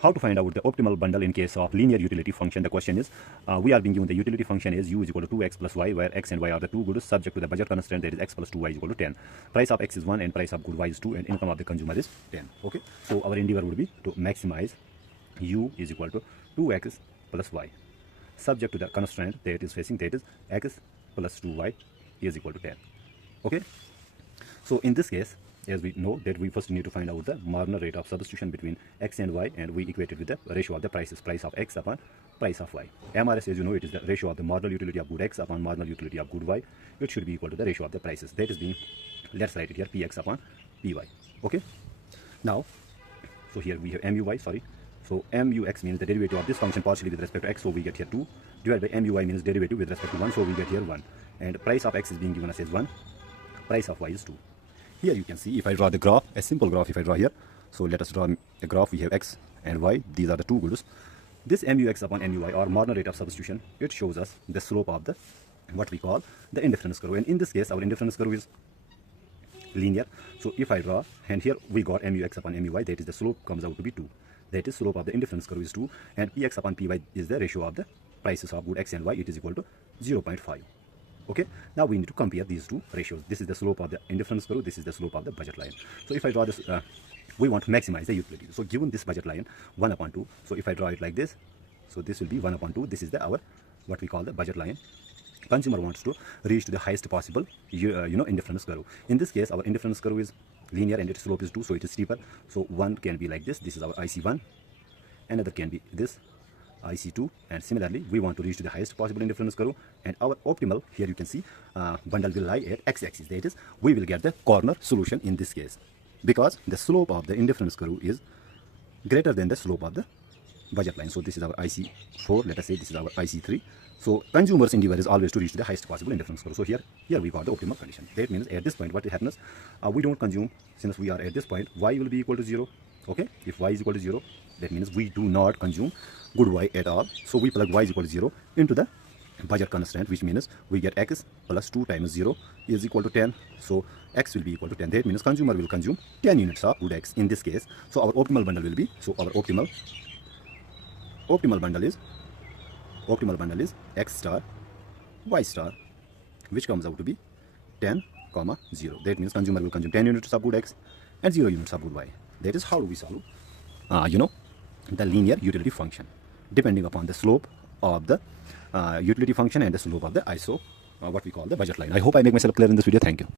How to find out the optimal bundle in case of linear utility function? The question is, we are being given the utility function is u is equal to 2x plus y, where x and y are the two goods subject to the budget constraint, that is x plus 2y is equal to 10. Price of x is 1 and price of good y is 2 and income of the consumer is 10. Okay, so our endeavor would be to maximize u is equal to 2x plus y subject to the constraint that is facing, that is x plus 2y is equal to 10. Okay, so in this case, as we know that we first need to find out the marginal rate of substitution between x and y, and we equate it with the ratio of the prices, price of x upon price of y. MRS, as you know, it is the ratio of the marginal utility of good x upon marginal utility of good y. It should be equal to the ratio of the prices, that is being, let's write it here, px upon py. Okay, now so here we have muy, sorry, so mux means the derivative of this function partially with respect to x, so we get here 2, divided by muy means derivative with respect to 1, so we get here 1, and price of x is being given us as 1, price of y is 2. Here you can see, if I draw the graph, a simple graph, if I draw here, so let us draw a graph. We have x and y, these are the two goods. This mux upon muy, or marginal rate of substitution, it shows us the slope of the, what we call the indifference curve, and in this case our indifference curve is linear. So if I draw, and here we got mux upon muy, that is the slope comes out to be 2, that is slope of the indifference curve is 2, and px upon py is the ratio of the prices of good x and y, it is equal to 0.5. Okay, now we need to compare these two ratios. This is the slope of the indifference curve, this is the slope of the budget line. So if I draw this, we want to maximize the utility. So given this budget line 1 upon 2, so if I draw it like this, so this will be 1 upon 2, this is the our what we call the budget line. Consumer wants to reach to the highest possible indifference curve. In this case our indifference curve is linear and its slope is 2, so it is steeper. So one can be like this is our IC1, another can be this IC2, and similarly we want to reach to the highest possible indifference curve, and our optimal, here you can see, bundle will lie at x-axis, that is we will get the corner solution in this case, because the slope of the indifference curve is greater than the slope of the budget line. So this is our IC4, let us say this is our IC3. So consumer's endeavor is always to reach the highest possible indifference curve. So here we got the optimal condition. That means at this point what happens, we don't consume, since we are at this point, y will be equal to 0. Okay, if y is equal to 0, that means we do not consume good y at all. So we plug y is equal to 0 into the budget constraint, which means we get x plus 2 times 0 is equal to 10. So x will be equal to 10. That means consumer will consume 10 units of good x in this case. So our optimal bundle will be, so our optimal bundle is x star y star, which comes out to be 10, 0. That means consumer will consume 10 units of good x and 0 units of good y. That is how do we solve the linear utility function, depending upon the slope of the utility function and the slope of the ISO, what we call the budget line. I hope I make myself clear in this video. Thank you.